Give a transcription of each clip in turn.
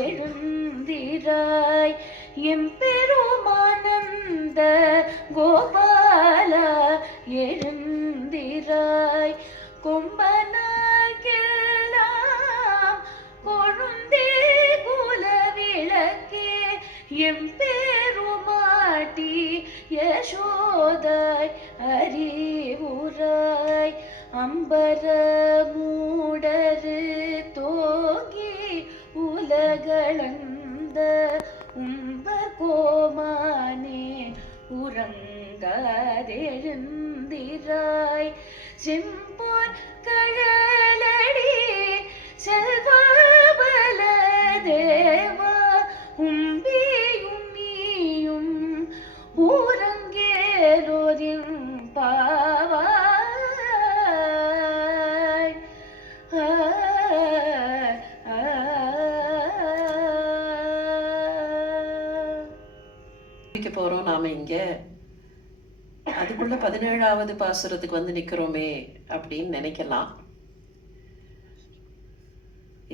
எழுந்திராய் எம்பெருமானந்த கோபால எழுந்திராய் கொம்பனார்க்கெல்லாம் கொழுந்தே குல விளக்கே எம்பெருமாட்டி யசோதாய் அறிவுராய் அம்பர மூடரு தோகி உலகளந்த உம்பர் கோமானே உறங்காதெழுந்திராய் செம்பொன் கழலடி செல்வபல தேவா உம்பியும் நீயும் ஊரங்கேலோரின் பாவாய். போறோம் நாம இங்க அதுக்குள்ள 17வது பாசுரத்துக்கு வந்து நிக்கிறோமே அப்படின்னு நினைக்கலாம்.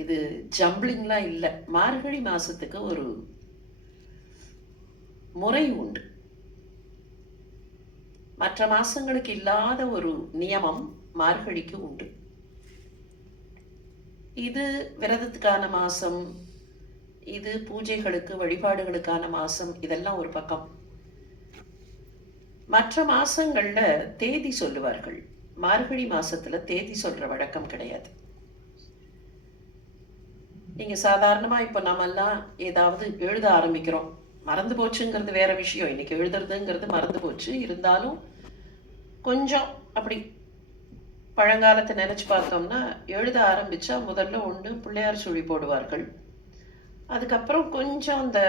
இது ஜம்பிளிங்லாம் இல்லை. மார்கழி மாசத்துக்கு ஒரு முறை உண்டு. மற்ற மாசங்களுக்கு இல்லாத ஒரு நியமம் மார்கழிக்கு உண்டு. இது விரதத்துக்கான மாசம், இது பூஜைகளுக்கு வழிபாடுகளுக்கான மாசம், இதெல்லாம் ஒரு பக்கம். மற்ற மாசங்கள்ல தேதி சொல்லுவார்கள். மார்கழி மாசத்துல தேதி சொல்ற வழக்கம் கிடையாது. நீங்க சாதாரணமா இப்ப நாமெல்லாம் ஏதாவது எழுத ஆரம்பிக்கிறோம், மறந்து போச்சுங்கிறது வேற விஷயம். இன்னைக்கு எழுதுறதுங்கிறது மறந்து போச்சு. இருந்தாலும் கொஞ்சம் அப்படி பழங்காலத்தை நினைச்சு பார்த்தோம்னா, எழுத ஆரம்பிச்சா முதல்ல ஒன்று பிள்ளையார் சுழி போடுவார்கள். அதுக்கப்புறம் கொஞ்சம் அந்த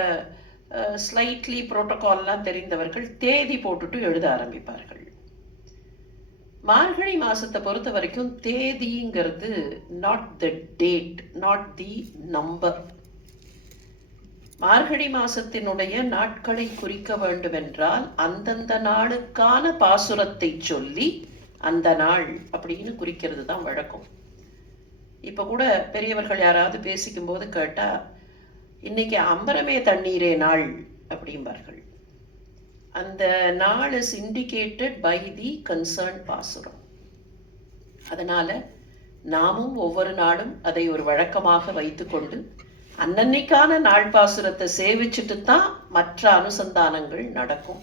ஸ்லைட்லி புரோட்டோகால்லாம் தெரிந்தவர்கள் தேதி போட்டுட்டு எழுத ஆரம்பிப்பார்கள். மார்கழி மாசத்தை பொறுத்த வரைக்கும் தேதிங்கிறது not the date, not the number. Margazhi மாசத்தினுடைய நாட்களை குறிக்க வேண்டுமென்றால் அந்தந்த நாளுக்கான பாசுரத்தை சொல்லி அந்த நாள் அப்படின்னு குறிக்கிறது தான் வழக்கம். இப்ப கூட பெரியவர்கள் யாராவது பேசிக்கும் போது கேட்டா, இன்னைக்கு அம்பரமே தண்ணீரே நாள் அப்படிம்பார்கள். அந்த நாள் is indicated by the concern பாசுரம். அதனால நாமும் ஒவ்வொரு நாளும் அதை ஒரு வழக்கமாக வைத்துக்கொண்டு அன்னன்னைக்கான நாள் பாசுரத்தை சேவிச்சுட்டு தான் மற்ற அனுசந்தானங்கள் நடக்கும்.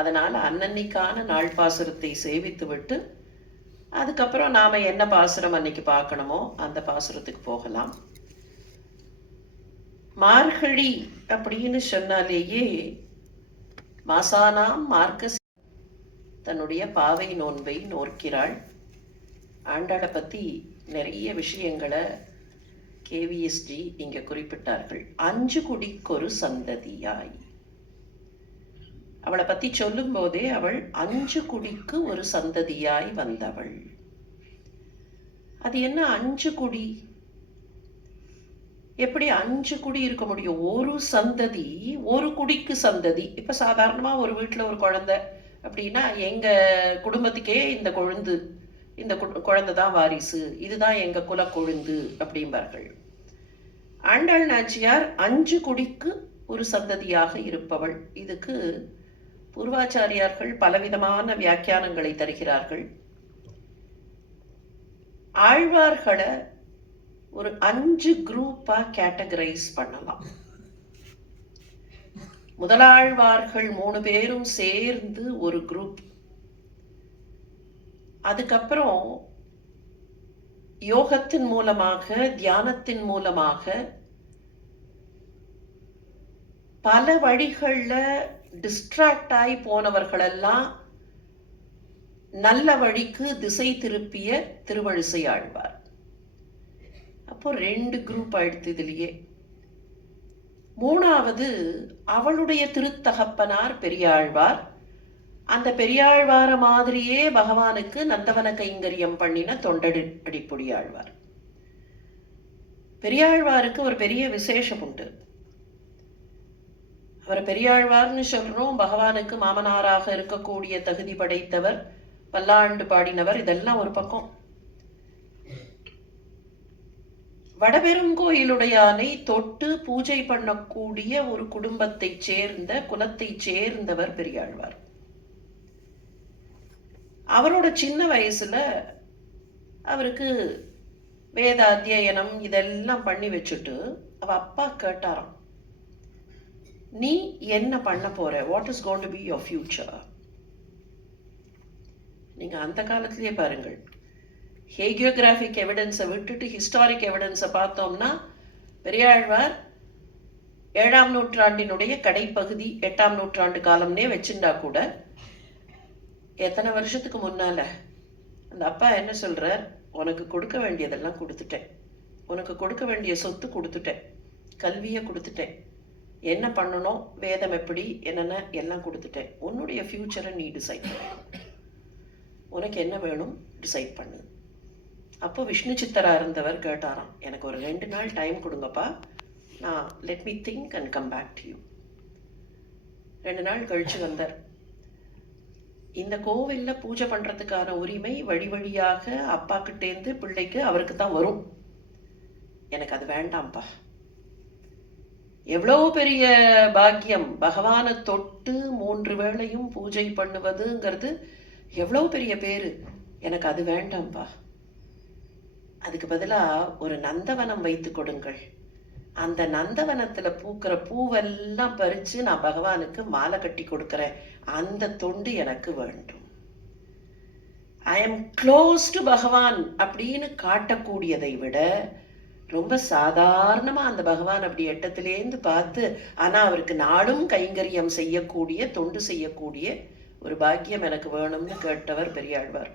அதனால அன்னன்னைக்கான நாள் பாசுரத்தை சேவித்து விட்டு அதுக்கப்புறம் நாம என்ன பாசுரம் அன்னைக்கு பார்க்கணுமோ அந்த பாசுரத்துக்கு போகலாம். மார்கழி அப்படின்னு சொன்னாலேயே மாசானாம் மார்க்க தன்னுடைய பாவை நோன்பை நோக்கிறாள். ஆண்டாளை பத்தி நிறைய விஷயங்களை கேவிஎஸ்ஜி இங்க குறிப்பிட்டார்கள். 5 குடிக்கொரு சந்ததியாய். அவளை பத்தி சொல்லும் போதே அவள் 5 குடிக்கு ஒரு சந்ததியாய் வந்தவள். அது என்ன 5 குடி? எப்படி 5 குடி இருக்க முடியும்? ஒரு சந்ததி, ஒரு குடிக்கு சந்ததி. இப்ப சாதாரணமா ஒரு வீட்டுல ஒரு குழந்தை அப்படின்னா, எங்க குடும்பத்துக்கே இந்த கொழுந்து, இந்த குழந்தை தான் வாரிசு, இதுதான் எங்க குல கொழுந்து அப்படிம்பார்கள். ஆண்டாள் நாச்சியார் 5 குடிக்கு ஒரு சந்ததியாக இருப்பவள். இதுக்கு பூர்வாச்சாரியார்கள் பலவிதமான வியாக்கியானங்களை தருகிறார்கள். ஆழ்வார்களை ஒரு 5 குரூப்பா கேட்டகரைஸ் பண்ணலாம். முதலாழ்வார்கள் 3 பேரும் சேர்ந்து ஒரு குரூப். அதுக்கப்புறம் யோகத்தின் மூலமாக, தியானத்தின் மூலமாக பல வழிகள்ல டிஸ்ட்ராக்ட் ஆகி போனவர்களெல்லாம் நல்ல வழிக்கு திசை திருப்பிய திருவழிசை ஆழ்வார். அப்போ 2 குரூப் ஆயிடுத்து இதுலயே. 3வது அவளுடைய திருத்தகப்பனார் பெரியாழ்வார். அந்த பெரியாழ்வார மாதிரியே பகவானுக்கு நந்தவன கைங்கரியம் பண்ணின தொண்டடி அடிப்பொடியாழ்வார். பெரியாழ்வாருக்கு ஒரு பெரிய விசேஷம் உண்டு. அவர் பெரியாழ்வார்னு சொல்றோம். பகவானுக்கு மாமனாராக இருக்கக்கூடிய தகுதி படைத்தவர், பல்லாண்டு பாடினவர், இதெல்லாம் ஒரு பக்கம். வடபெருங்கோயிலுடையானை தொட்டு பூஜை பண்ணக்கூடிய ஒரு குடும்பத்தை சேர்ந்த குலத்தை சேர்ந்தவர் பெரியாழ்வார். அவரோட சின்ன வயசுல அவருக்கு வேத அத்தியனம் இதெல்லாம் பண்ணி வச்சுட்டு அவ அப்பா கேட்டாராம், நீ என்ன பண்ண போற, what is going to be your future? நீங்க அந்த காலத்திலேயே பாருங்கள், ஹேகியோகிராஃபிக் எவிடன்ஸை விட்டுட்டு ஹிஸ்டாரிக் எவிடன்ஸை பார்த்தோம்னா பெரியாழ்வார் 7ஆம் நூற்றாண்டினுடைய கடைப்பகுதி 8ஆம் நூற்றாண்டு காலம்னே வச்சுட்டா கூட எத்தனை வருஷத்துக்கு முன்னால அந்த அப்பா என்ன சொல்றார், உனக்கு கொடுக்க வேண்டியதெல்லாம் கொடுத்துட்டேன், உனக்கு கொடுக்க வேண்டிய சொத்து கொடுத்துட்டேன், கல்வியை கொடுத்துட்டேன், என்ன பண்ணணும், வேதம் எப்படி என்னென்ன எல்லாம் கொடுத்துட்டேன், உன்னுடைய ஃபியூச்சரை நீ டிசைட் பண்ணு, உனக்கு என்ன வேணும் டிசைட் பண்ணு. அப்போ விஷ்ணு சித்தரா இருந்தவர் கேட்டாராம், எனக்கு ஒரு 2 நாள் டைம் கொடுங்கப்பா, நான் let me think and come back to you. 2 நாள் கழிச்சு வந்தார். இந்த கோவில்ல பூஜை பண்றதுக்கான உரிமை வழி வழியாக அப்பா கிட்டேந்து பிள்ளைக்கு அவருக்கு தான் வரும், எனக்கு அது வேண்டாம்ப்பா. எவ்வளவு பெரிய பாக்கியம், பகவானை தொட்டு 3 வேளையும் பூஜை பண்ணுவதுங்கிறது எவ்வளவு பெரிய பேரு, எனக்கு அது வேண்டாம்ப்பா. அதுக்கு பதிலா ஒரு நந்தவனம் வைத்து கொடுங்கள், அந்த நந்தவனத்துல பூக்கிற பூவெல்லாம் பறிச்சு நான் பகவானுக்கு மாலை கட்டி கொடுக்கிறேன், அந்த தொண்டு எனக்கு வேண்டும். ஐ எம் க்ளோஸ் டு பகவான் அப்படின்னு காட்டக்கூடியதை விட ரொம்ப சாதாரணமா அந்த பகவான் அப்படி எட்டத்திலேருந்து பார்த்து ஆனா அவருக்கு நாடும் கைங்கரியம் செய்யக்கூடிய தொண்டு செய்யக்கூடிய ஒரு பாக்கியம் எனக்கு வேணும்னு கேட்டவர் பெரியாழ்வார்.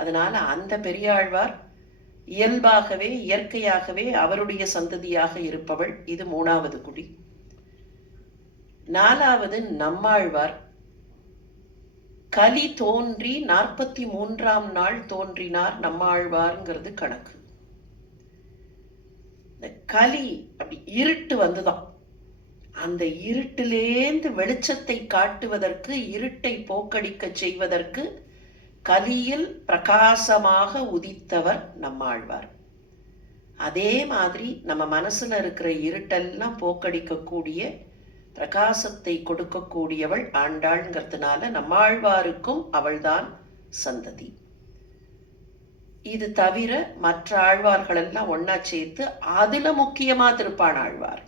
அதனால அந்த பெரியாழ்வார் இயல்பாகவே இயற்கையாகவே அவருடைய சந்ததியாக இருப்பவள். இது 3வது குடி. 4வது நம்மாழ்வார். கலி தோன்றி 43ஆம் நாள் தோன்றினார் நம்மாழ்வார்ங்கிறது கணக்கு. இந்த கலி அப்படி இருட்டு வந்துதான், அந்த இருட்டிலேந்து வெளிச்சத்தை காட்டுவதற்கு, இருட்டை போக்கடிக்க செய்வதற்கு கலியில் பிரகாசமாக உதித்தவர் நம்மாழ்வார். அதே மாதிரி நம்ம மனசுல இருக்கிற இருட்டெல்லாம் போக்கடிக்கக்கூடிய பிரகாசத்தை கொடுக்கக்கூடியவள் ஆண்டாள்ங்கிறதுனால நம்மாழ்வாருக்கும் அவள்தான் சந்ததி. இது தவிர மற்ற ஆழ்வார்கள் எல்லாம் ஒன்னா சேர்த்து அதுல முக்கியமா திருப்பாணாழ்வார்.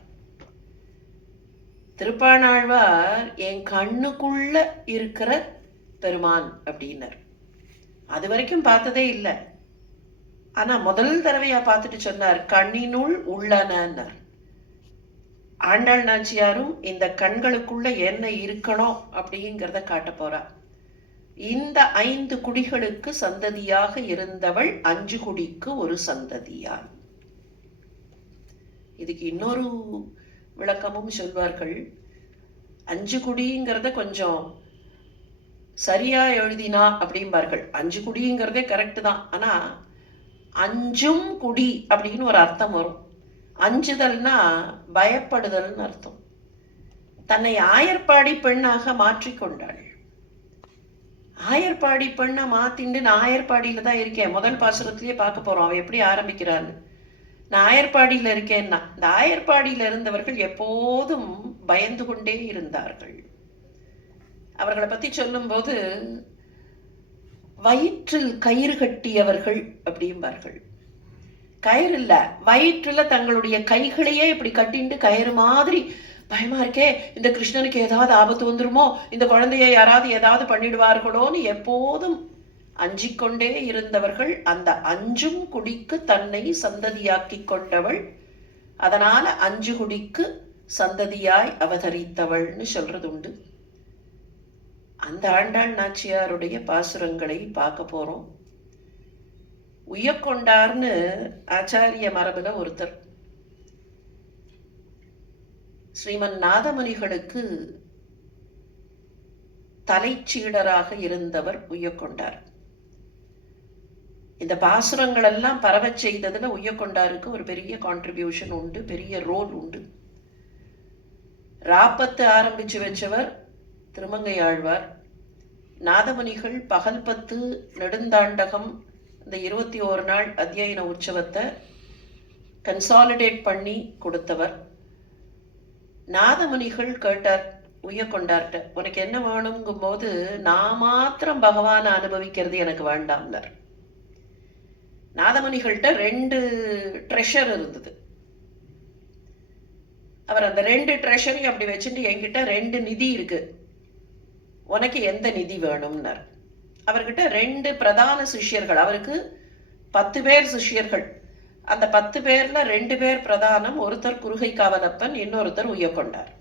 திருப்பாணாழ்வார் என் கண்ணுக்குள்ள இருக்கிற பெருமான் அப்படின்னர். அது வரைக்கும் பார்த்ததே இல்லை. ஆனா முதல் தடவையா பார்த்துட்டு சொன்னார், கண்ணினுள் உள்ளனர். ஆண்டாள் நாச்சியாரும் இந்த கண்களுக்குள்ள என்ன இருக்கணும் அப்படிங்கிறத காட்ட போறா. இந்த 5 குடிகளுக்கு சந்ததியாக இருந்தவள் 5 குடிக்கு ஒரு சந்ததியார். இதுக்கு இன்னொரு விளக்கமும் சொல்வார்கள். 5 குடிங்கிறத கொஞ்சம் சரியா எழுதினா அப்படிம்பார்கள். 5 குடிங்கிறதே கரெக்ட் தான். ஆனா 5ம் குடி அப்படின்னு ஒரு அர்த்தம் வரும். அஞ்சுதல்னா பயப்படுதல்னு அர்த்தம். தன்னை ஆயர்பாடி பெண்ணாக மாற்றிக்கொண்டாள். ஆயர்பாடி பெண்ணை மாத்திண்டு நான் ஆயர்பாடியில தான் இருக்கேன். முதல் பாசுரத்திலேயே பார்க்க போறோம் அவ எப்படி ஆரம்பிக்கிறான்னு. நான் ஆயர்பாடியில இருக்கேன்னா, இந்த ஆயர்பாடியில இருந்தவர்கள் எப்போதும் பயந்து கொண்டே இருந்தார்கள். அவர்களை பத்தி சொல்லும் போது வயிற்றில் கயிறு கட்டியவர்கள் அப்படிம்பார்கள். கயிறு இல்ல, வயிற்றுல தங்களுடைய கைகளையே இப்படி கட்டிண்டு கயிறு மாதிரி பயமா இருக்கே, இந்த கிருஷ்ணனுக்கு ஏதாவது ஆபத்து வந்துருமோ, இந்த குழந்தைய யாராவது ஏதாவது பண்ணிடுவார்களோன்னு எப்போதும் அஞ்சிக்கொண்டே இருந்தவர்கள். அந்த 5ம் குடிக்கு தன்னை சந்ததியாக்கி கொண்டவள். அதனால 5 குடிக்கு சந்ததியாய் அவதரித்தவள்னு சொல்றது உண்டு. அந்த ஆண்டாள் நாச்சியாருடைய பாசுரங்களை பார்க்க போறோம். உய்யக்கொண்டார்னு ஆச்சாரிய மரபுல ஒருத்தர். ஸ்ரீமன் நாதமுனிகளுக்கு தலைச்சீடராக இருந்தவர் உய்யக்கொண்டார். இந்த பாசுரங்கள் எல்லாம் பரவச் செய்ததுல உய்யக்கொண்டாருக்கு ஒரு பெரிய கான்ட்ரிபியூஷன் உண்டு, பெரிய ரோல் உண்டு. ராப்பத்து ஆரம்பிச்சு வச்சவர் திருமங்கையாழ்வார். நாதமுனிகள் பகல் 10 நெடுந்தாண்டகம் இந்த 21 நாள் அத்தியன உற்சவத்தை கன்சாலிடேட் பண்ணி கொடுத்தவர். நாதமுனிகள் கேட்டார் உய்யக்கொண்டார்ட்ட, உனக்கு என்ன வேணுங்கும் போது, நான் மாத்திரம் பகவானை அனுபவிக்கிறது எனக்கு வேண்டாம்னார். நாதமுனிகள்கிட்ட 2 ட்ரெஷர் இருந்தது. அவர் அந்த 2 ட்ரெஷரையும் அப்படி வச்சுட்டு, என்கிட்ட 2 நிதி இருக்கு, உனக்கு எந்த நிதி வேணும்னார். அவர்கிட்ட 2 பிரதான சிஷ்யர்கள், அவருக்கு 10 பேர் சிஷ்யர்கள். அந்த 10 பேர்ல 2 பேர் பிரதானம். ஒருத்தர் குருகை காவலப்பன், இன்னொருத்தர் உய்யக்கொண்டார்.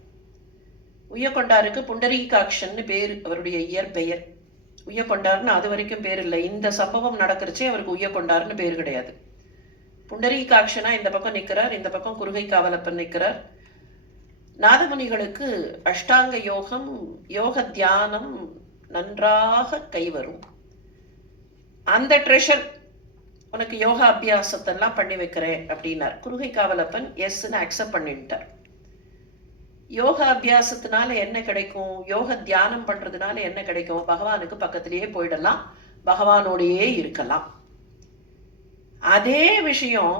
உய்யக்கொண்டாருக்கு புண்டரீகாட்சன்னு பேர், அவருடைய இயற்பெயர். உய்யக்கொண்டார்னு அது வரைக்கும் பேர் இல்லை. இந்த சம்பவம் நடக்கிறச்சே அவருக்கு உய்யக்கொண்டார்னு பேர் கிடையாது. புண்டரீகாட்சனா இந்த பக்கம் நிற்கிறார், இந்த பக்கம் குருகை காவலப்பன் நிற்கிறார். நாதமுனிகளுக்கு அஷ்டாங்க யோகம், யோக தியானம் நன்றாக கைவரும். அந்த ட்ரெஷர், உனக்கு யோகா அபியாசத்தெல்லாம் பண்ணி வைக்கிறேன் அப்படின்னார். குருகை காவலப்பன் எஸ்ன்னு அக்செப்ட் பண்ணிட்டார். யோகா அபியாசத்தினால என்ன கிடைக்கும், யோக தியானம் பண்றதுனால என்ன கிடைக்கும், பகவானுக்கு பக்கத்திலேயே போயிடலாம், பகவானோடையே இருக்கலாம். அதே விஷயம்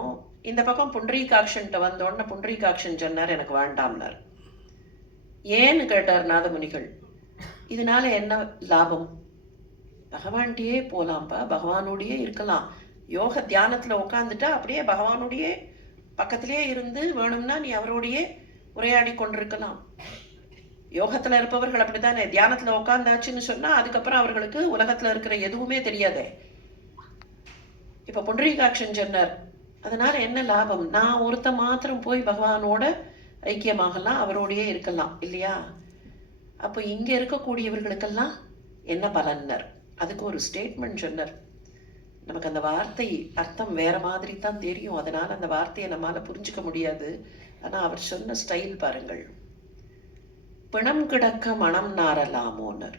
இந்த பக்கம் புண்டரீகாட்சன்ட்ட வந்தோடனே புண்டரீகாட்சன் சொன்னார், எனக்கு வேண்டாம்னார். ஏன்னு கேட்டார் நாதமுனிகள். இதனால என்ன லாபம், பகவான்கிட்டயே போலாம்ப்பா, பகவானோடையே இருக்கலாம். யோக தியானத்துல உட்காந்துட்டா அப்படியே பகவானோடையே பக்கத்திலேயே இருந்து, வேணும்னா நீ அவரோடையே உரையாடி கொண்டிருக்கலாம். யோகத்துல இருப்பவர்கள் அப்படித்தானே, தியானத்துல உட்காந்தாச்சுன்னு சொன்னா அதுக்கப்புறம் அவர்களுக்கு உலகத்துல இருக்கிற எதுவுமே தெரியாதே. இப்ப புண்டரீகாட்சன் சொன்னார், அதனால என்ன லாபம், நான் ஒருத்த மாத்திரம் போய் பகவானோட ஐக்கியமாகலாம், அவரோடையே இருக்கலாம் இல்லையா. அப்போ இங்க இருக்கக்கூடியவர்களுக்கெல்லாம் என்ன பலன்னர். அதுக்கு ஒரு ஸ்டேட்மெண்ட் சொன்னார். நமக்கு அந்த வார்த்தை அர்த்தம் வேற மாதிரி தான் தெரியும், அதனால அந்த வார்த்தையை நம்மால புரிஞ்சுக்க முடியாது. ஆனா அவர் சொன்ன ஸ்டைல் பாருங்கள். பிணம் கிடக்க மனம் நாரலாமோனர்.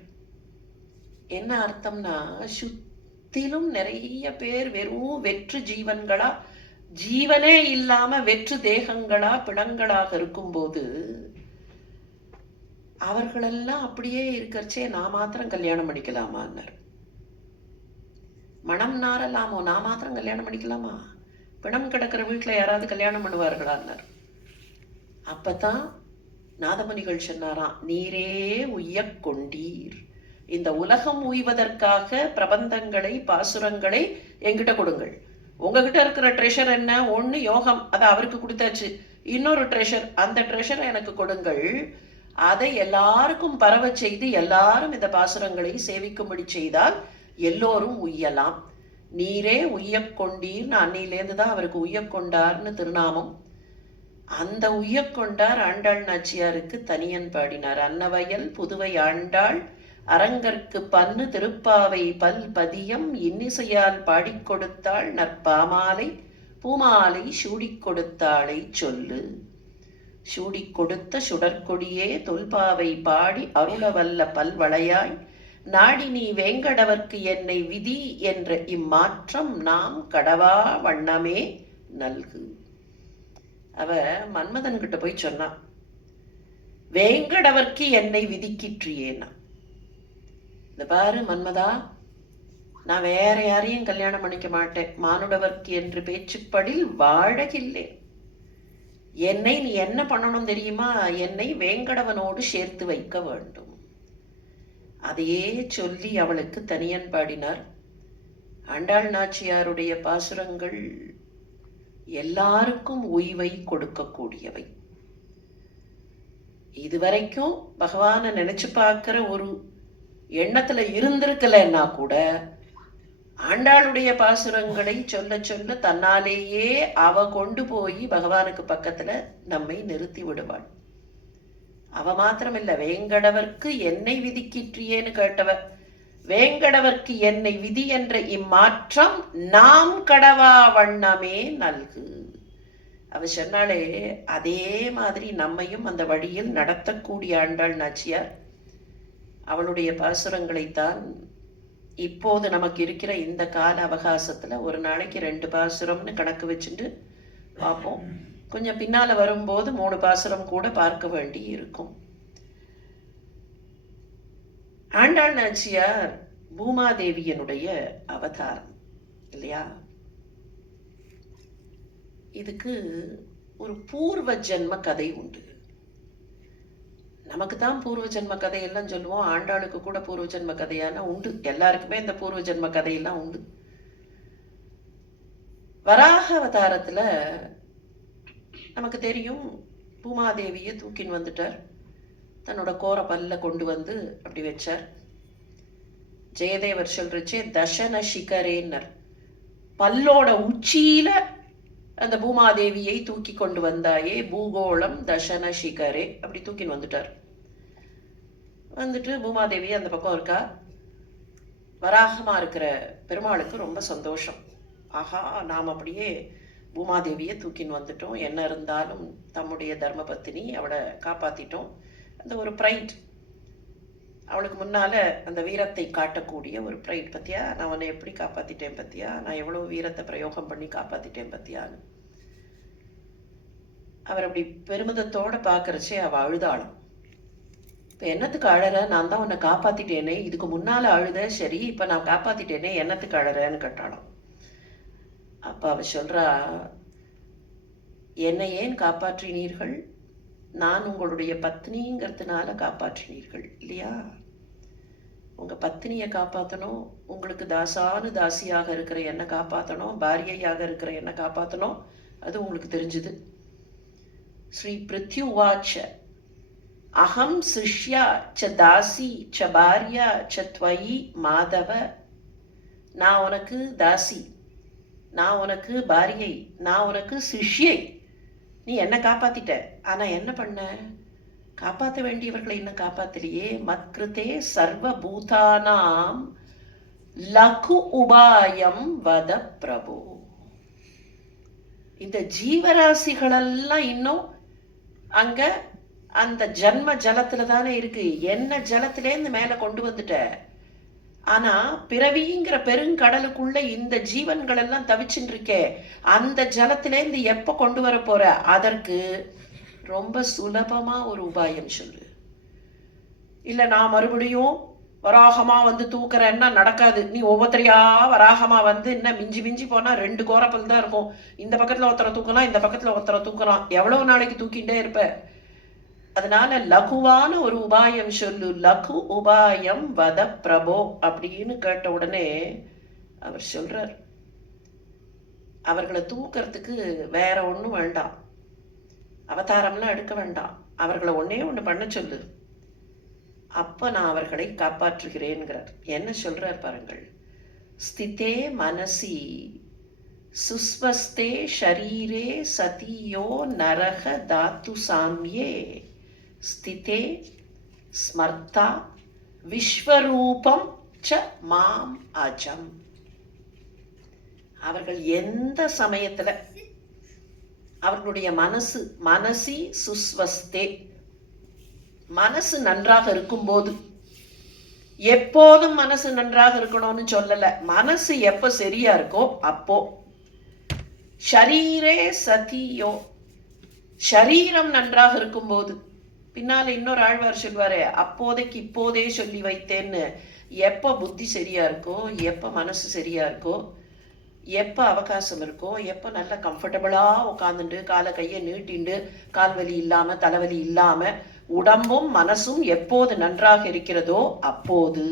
என்ன அர்த்தம்னா, சுத்திலும் நிறைய பேர் வெறும் வெற்று ஜீவன்களா, ஜீவனே இல்லாம வெற்று தேகங்களா, பிணங்களாக இருக்கும்போது அவர்களெல்லாம் அப்படியே இருக்கிறச்சே நான் மாத்திரம் கல்யாணம் பண்ணிக்கலாமான்னார். மனம் நாரலாமோ, நான் மாத்திரம் கல்யாணம் பண்ணிக்கலாமா, பிணம் கிடக்கிற வீட்டுல யாராவது கல்யாணம் பண்ணுவார்களான்னார். அப்பதான் நாதமுனிகள் சொன்னாராம், நீரே உய்யக் கொண்டீர், இந்த உலகம் உய்வதற்காக பிரபந்தங்களை பாசுரங்களை என்கிட்ட கொடுங்கள். உங்ககிட்ட இருக்கிற ட்ரெஷர் என்ன, ஒண்ணு யோகம், அதை அவருக்கு கொடுத்தாச்சு. இன்னொரு ட்ரெஷர், அந்த ட்ரெஷரை எனக்கு கொடுங்கள். அதை எல்லாருக்கும் பரவ செய்து எல்லாரும் இந்த பாசுரங்களை சேவிக்கும்படி செய்தால் எல்லோரும் உய்யலாம். நீரே உய்யக் கொண்டீர்னு அன்னையிலேருந்து தான் அவருக்கு உய்யக்கொண்டார்னு திருநாமம். அந்த உய்யக்கொண்டார் ஆண்டாள் நாச்சியாருக்கு தனியன் பாடினார். அன்னவயல் புதுவை ஆண்டாள் அரங்கற்கு பன்னு திருப்பாவை பல் பதியம் இன்னிசையால் பாடிக் கொடுத்தாள், நற்பாமாலை பூமாலை சூடிக் கொடுத்தாளை சொல்லு. சூடிக் கொடுத்த சுடற்கொடியே தொல்பாவை பாடி அருளவல்ல பல்வளையாய், நாடி நீ வேங்கடவர்க்கு என்னை விதி என்ற இம்மாற்றம் நாம் கடவா வண்ணமே நல்கு. அவ மன்மதன் கிட்ட போய் சொன்னான், வேங்கடவர்க்கு என்னை விதிக்கிற்றியேனா. இந்த பாரு மன்மதா, நான் வேற யாரையும் கல்யாணம் பண்ணிக்க மாட்டேன், மானுடவர்க்கு என்று பேச்சுப்படில் வாழகில்லேன். என்னை நீ என்ன பண்ணணும் தெரியுமா, என்னை வேங்கடவனோடு சேர்த்து வைக்க வேண்டும். அதையே சொல்லி அவளுக்கு தனியன் பாடினார். ஆண்டாள் நாச்சியாருடைய பாசுரங்கள் எல்லாருக்கும் உய்வை கொடுக்கக்கூடியவை. இதுவரைக்கும் பகவானை நினைச்சு பார்க்கிற ஒரு எண்ணத்துல இருந்திருக்கலன்னா கூட ஆண்டாளுடைய பாசுரங்களை சொல்ல சொல்ல தன்னாலேயே அவ கொண்டு போய் பகவானுக்கு பக்கத்துல நம்மை நிறுத்தி விடுவாள். அவ மாத்திரமில்ல, வேங்கடவர்க்கு என்னை விதிக்கிற்றியேன்னு கேட்டவ, வேங்கடவர்க்கு என்னை விதி என்ற இம்மாற்றம் நாம் கடவா வண்ணமே நல்கு. அவ சொன்னாலே அதே மாதிரி நம்மையும் அந்த வழியில் நடத்தக்கூடிய ஆண்டாள் நாச்சியார். அவளுடைய பாசுரங்களைத்தான் இப்போது நமக்கு இருக்கிற இந்த கால அவகாசத்துல ஒரு நாளைக்கு 2 பாசுரம்னு கணக்கு வச்சுட்டு பார்ப்போம். கொஞ்சம் பின்னால வரும்போது 3 பாசுரம் கூட பார்க்க வேண்டி இருக்கும். ஆண்டாள் நாச்சியார் பூமாதேவியனுடைய அவதாரம் இல்லையா. இதுக்கு ஒரு பூர்வ ஜென்ம கதை உண்டு. நமக்கு தான் பூர்வ ஜென்ம கதையெல்லாம் சொல்லுவோம், ஆண்டாளுக்கு கூட பூர்வ ஜென்ம கதையான உண்டு. எல்லாருக்குமே இந்த பூர்வ ஜென்ம கதையெல்லாம் உண்டு. வராக அவதாரத்துல நமக்கு தெரியும், பூமாதேவியை தூக்கின்னு வந்துட்டார். தன்னோட கோர பல்ல கொண்டு வந்து அப்படி வச்சார். ஜெயதேவர் சொல்றச்சே தசன சிகரேன்னர், பல்லோட உச்சியில அந்த பூமாதேவியை தூக்கி கொண்டு வந்தாயே, பூகோளம் தசன சிகரே, அப்படி தூக்கின்னு வந்துட்டார். வந்துட்டு பூமாதேவி அந்த பக்கம் இருக்கா. வராகமா இருக்கிற பெருமாளுக்கு ரொம்ப சந்தோஷம். ஆஹா, நாம் அப்படியே பூமாதேவியை தூக்கின்னு வந்துட்டோம், என்ன இருந்தாலும் தம்முடைய தர்ம பத்தினி, அவளை காப்பாத்திட்டோம். அந்த ஒரு ப்ரைட், அவளுக்கு முன்னால அந்த வீரத்தை காட்டக்கூடிய ஒரு ப்ரைட். பத்தியா, நான் உன்னை எப்படி காப்பாத்திட்டேன் பத்தியா, நான் எவ்வளவு வீரத்தை பிரயோகம் பண்ணி காப்பாத்திட்டேன் பத்தியான்னு அவர் அப்படி பெருமிதத்தோட பாக்குறச்சே அவ அழுதாளும். இப்ப என்னத்துக்கு அழற, நான் தான் உன்னை காப்பாத்திட்டேனே, இதுக்கு முன்னால அழுத, சரி இப்ப நான் காப்பாத்திட்டேனே, என்னத்துக்கு அழறன்னு கேட்டாலும். அப்ப அவ சொல்றா, என்னை ஏன் காப்பாற்றினீர்கள், நான் உங்களுடைய பத்னிங்கிறதுனால காப்பாற்றினீர்கள் இல்லையா? உங்க பத்னியை காப்பாற்றணும், உங்களுக்கு தாசானு தாசியாக இருக்கிற என்ன காப்பாற்றணும், பாரியையாக இருக்கிற என்ன காப்பாற்றணும், அது உங்களுக்கு தெரிஞ்சுது. ஸ்ரீ பிருத்யுவாச்ச அகம் சிஷ்யா ச தாசி ச பாரியா ச த்வயி மாதவ, நான் உனக்கு தாசி, நான் உனக்கு பாரியை, நான் உனக்கு சிஷ்யை, நீ என்ன காப்பாத்திட்ட. ஆனா என்ன பண்ண, காப்பாற்ற வேண்டியவர்களை இன்னும் காப்பாத்தலையே. மத்கிருதே சர்வ பூதானாம் லகு உபாயம் வத பிரபு. இந்த ஜீவராசிகளெல்லாம் இன்னும் அங்க அந்த ஜன்ம ஜலத்துல தானே இருக்கு, என்ன ஜலத்திலேருந்து மேல கொண்டு வந்துட்ட. ஆனா பிறவிங்கிற பெருங்கடலுக்குள்ள இந்த ஜீவன்கள் எல்லாம் தவிச்சுட்டு இருக்கே, அந்த ஜலத்திலேருந்து எப்ப கொண்டு வர போற, அதற்கு ரொம்ப சுலபமா ஒரு உபாயம் சொல்லு. இல்ல நான் மறுபடியும் வராகமா வந்து தூக்குறேன்னா நடக்காது. நீ ஒவ்வொருத்தரையா வராகமா வந்து என்ன மிஞ்சி மிஞ்சி போனா 2 கோரப்பல் தான் இருக்கும். இந்த பக்கத்துல ஒருத்தரை தூக்கலாம், இந்த பக்கத்துல ஒருத்தரை தூக்கலாம், எவ்வளவு நாளைக்கு தூக்கிட்டே இருப்ப. அதனால லகுவான ஒரு உபாயம் சொல்லு, லகு உபாயம் வத பிரபோ அப்படின்னு கேட்ட உடனே அவர் சொல்றார், அவர்களை தூக்கிறதுக்கு வேற ஒண்ணும் வேண்டாம், அவதாரம்லாம் எடுக்க வேண்டாம், அவர்களை ஒன்னே ஒண்ணு பண்ண சொல்லு, அப்ப நான் அவர்களை காப்பாற்றுகிறேன்கிறார். என்ன சொல்றார் பாருங்கள், ஸ்திதே மனசி சுஸ்வஸ்தே ஷரீரே சதியோ நரக தாத்து சாமியே ஸ்திதே ஸ்மர்த்தா விஸ்வரூபம் ச மாம் அஜம். அவர்கள் எந்த சமயத்துல அவர்களுடைய மனசி சுஸ்வஸ்தே, மனசு நன்றாக இருக்கும்போது, எப்போதும் மனசு நன்றாக இருக்கணும்னு சொல்லல, மனசு எப்ப சரியா இருக்கோ அப்போ. ஷரீரே சதியோ, ஷரீரம் நன்றாக இருக்கும்போது. பின்னால இன்னொரு ஆழ்வார் சொல்வாரு, அப்போதைக்கு இப்போதே சொல்லி வைத்தேன்னு. எப்ப புத்தி சரியா இருக்கோ, எப்ப மனசு சரியா இருக்கோ, எப்ப அவகாசம் இருக்கோ, எப்ப நல்ல கம்ஃபர்டபுளா உட்காந்துட்டு காலை கையை நீட்டிண்டு கால்வலி இல்லாம தலைவலி இல்லாம உடம்பும் மனசும் எப்போது நன்றாக இருக்கிறதோ அப்போது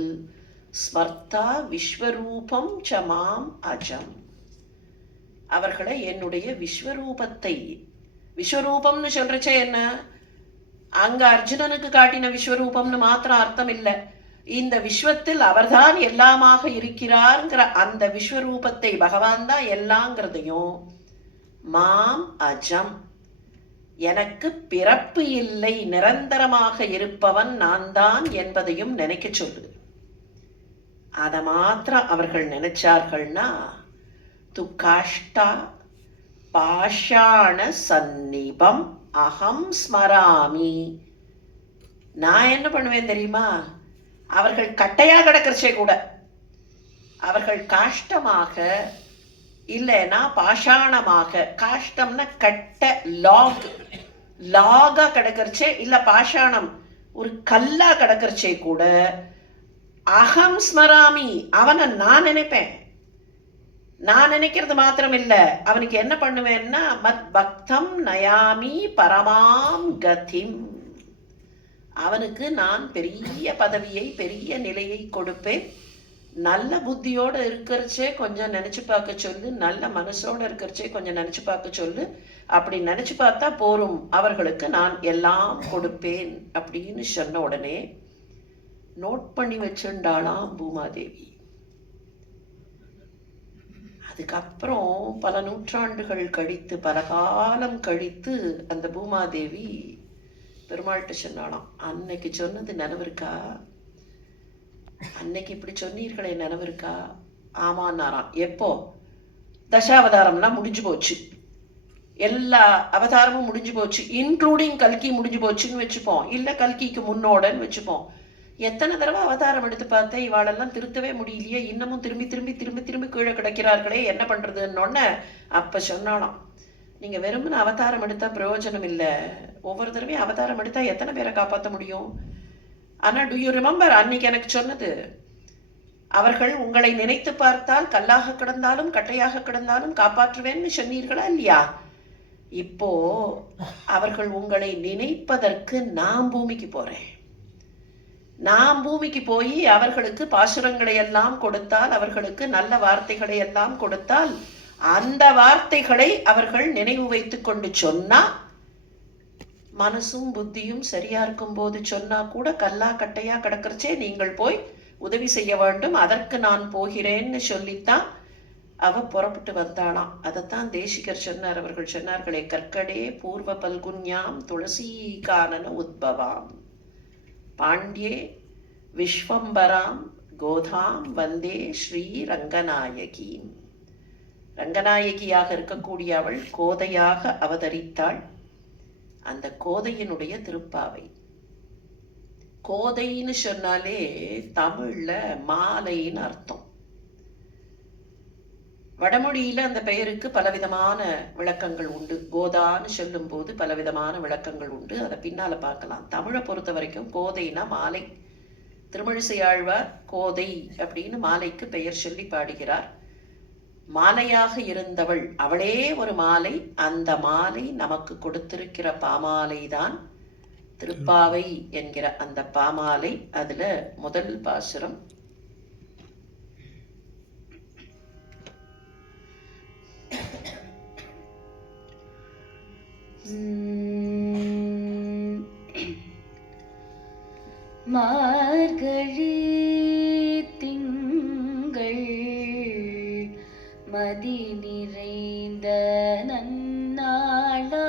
ஸ்மர்த்தா விஸ்வரூபம் சமாம் அஜம், அவர்களை என்னுடைய விஸ்வரூபத்தை, விஸ்வரூபம்னு சொல்றச்சே என்ன, அங்க அர்ஜுனனுக்கு காட்டின விஸ்வரூபம்னு மாத்திரம் அர்த்தம் இல்லை, இந்த விஸ்வத்தில் அவர்தான் எல்லாமாக இருக்கிறார்ங்கிற அந்த விஸ்வரூபத்தை, பகவான் தான் எல்லாங்கிறதையும், மாம் அஜம், எனக்கு பிறப்பு இல்லை, நிரந்தரமாக இருப்பவன் நான் தான் என்பதையும் நினைக்க சொல்லு. அத மாத்திரம் அவர்கள் நினைச்சார்கள்னா து காஷ்டா பாஷாண சந்நிபம் அகம் ஸ்மராமி, நான் என்ன பண்ணுவேன் தெரியுமா, அவர்கள் கட்டையா கிடக்கிறச்சே கூட, அவர்கள் காஷ்டமாக இல்லைன்னா பாஷாணமாக, காஷ்டம்னா கட்ட, லாகா கிடக்கிறச்சே, இல்ல பாஷாணம் ஒரு கல்லா கிடக்கிறச்சே கூட, அகம் ஸ்மராமி, அவனை நான் நினைப்பேன். நான் நினைக்கிறது மாத்திரம் இல்ல, அவனுக்கு என்ன பண்ணுவேன்னா மத் பக்தம் நயாமி பரமாம் கதிம், அவனுக்கு நான் பெரிய பதவியை பெரிய நிலையை கொடுப்பேன். நல்ல புத்தியோட இருக்கிறச்சே கொஞ்சம் நினைச்சு பார்க்க சொல்லு, நல்ல மனசோட இருக்கிறச்சே கொஞ்சம் நினைச்சு பார்க்க சொல்லு. அப்படி நினைச்சு பார்த்தா போரும், அவர்களுக்கு நான் எல்லாம் கொடுப்பேன் அப்படின்னு சொன்ன உடனே நோட் பண்ணி வச்சுண்டாளாம் பூமாதேவி. அதுக்கப்புறம் பல நூற்றாண்டுகள் கழித்து பல காலம் கழித்து அந்த பூமாதேவி பெருமாள்கிட்ட சொன்னாலாம், அன்னைக்கு சொன்னது நினைவு இருக்கா? அன்னைக்கு இப்படி சொன்னீர்களே நினைவு இருக்கா? ஆமான்னாராம். எப்போ? தசாவதாரம்லாம் முடிஞ்சு போச்சு, எல்லா அவதாரமும் முடிஞ்சு போச்சு, இன்க்ளூடிங் கல்கி முடிஞ்சு போச்சுன்னு வச்சுப்போம், இல்ல கல்கிக்கு முன்னோடன்னு வச்சுப்போம். எத்தனை தடவை அவதாரம் எடுத்து பார்த்தேன், இவாளெல்லாம் திருத்தவே முடியலையே, இன்னமும் திரும்பி திரும்பி திரும்பி திரும்பி கீழே கிடைக்கிறார்களே, என்ன பண்றதுன்னொன்ன அப்ப சொன்னாலாம், நீங்க வெறுமனே அவதாரம் எடுத்தா பிரயோஜனம் இல்லை, ஒவ்வொரு தடவையும் அவதாரம் எடுத்தா எத்தனை பேரை காப்பாற்ற முடியும்? ஆனா டு யூ ரிமெம்பர் அன்னைக்கு எனக்கு சொன்னது, அவர்கள் உங்களை நினைத்து பார்த்தால் கல்லாக கிடந்தாலும் கட்டையாக கிடந்தாலும் காப்பாற்றுவேன்னு சொன்னீர்களா இல்லையா? இப்போ அவர்கள் உங்களை நினைப்பதற்கு நான் பூமிக்கு போறேன். நாம் பூமிக்கு போய் அவர்களுக்கு பாசுரங்களை எல்லாம் கொடுத்தால், அவர்களுக்கு நல்ல வார்த்தைகளை எல்லாம் கொடுத்தால், அந்த வார்த்தைகளை அவர்கள் நினைவு வைத்துக் கொண்டு சொன்னா, மனசும் புத்தியும் சரியா இருக்கும் போது சொன்னா கூட கல்லா கட்டையா கிடக்கிறச்சே நீங்கள் போய் உதவி செய்ய வேண்டும், அதற்கு நான் போகிறேன்னு சொல்லித்தான் அவ புறப்பட்டு வந்தாளாம். அதைத்தான் தேசிகர் சொன்னார். அவர்கள் சொன்னார்களே, கற்கடே பூர்வ பல்குன்யாம் துளசி கானன உத்பவாம் பாண்டியே விஸ்வம்பராம் கோதாம் வந்தே ஸ்ரீ ரங்கநாயகி. ரங்கநாயகியாக இருக்கக்கூடிய அவள் கோதையாக அவதரித்தாள். அந்த கோதையினுடைய திருப்பாவை. கோதைன்னு சொன்னாலே தமிழ்ல மாலைன்னு அர்த்தம். வடமொழியில அந்த பெயருக்கு பலவிதமான விளக்கங்கள் உண்டு. கோதான்னு சொல்லும் போது பலவிதமான விளக்கங்கள் உண்டு, அதை பின்னால பார்க்கலாம். தமிழை பொறுத்த வரைக்கும் கோதைனா மாலை. திருமழிசை ஆழ்வார் கோதை அப்படின்னு மாலைக்கு பெயர் சொல்லி பாடுகிறார். மாலையாக இருந்தவள், அவளே ஒரு மாலை. அந்த மாலை நமக்கு கொடுத்திருக்கிற பாமாலை தான் திருப்பாவை என்கிற அந்த பாமாலை. அதுல முதல் பாசுரம், மார்கழி திங்கள் மதி நிறைந்த நன்னாளால்,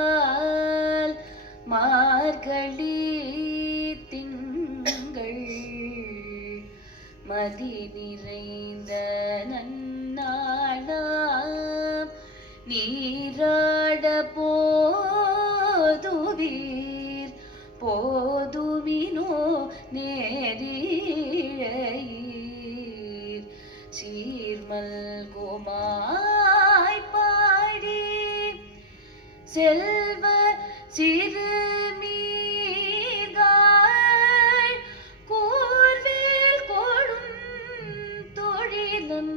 மார்கழி திங்கள் மதி நிறைந்த நன்னாளால், நீராட போதுவீர் போதுமினோ நேரீழீர், சீர்மல்குமாய் பாடி செல்வ சிறுமீர்கள் கூர்வேல் கொடும் தொழிலன்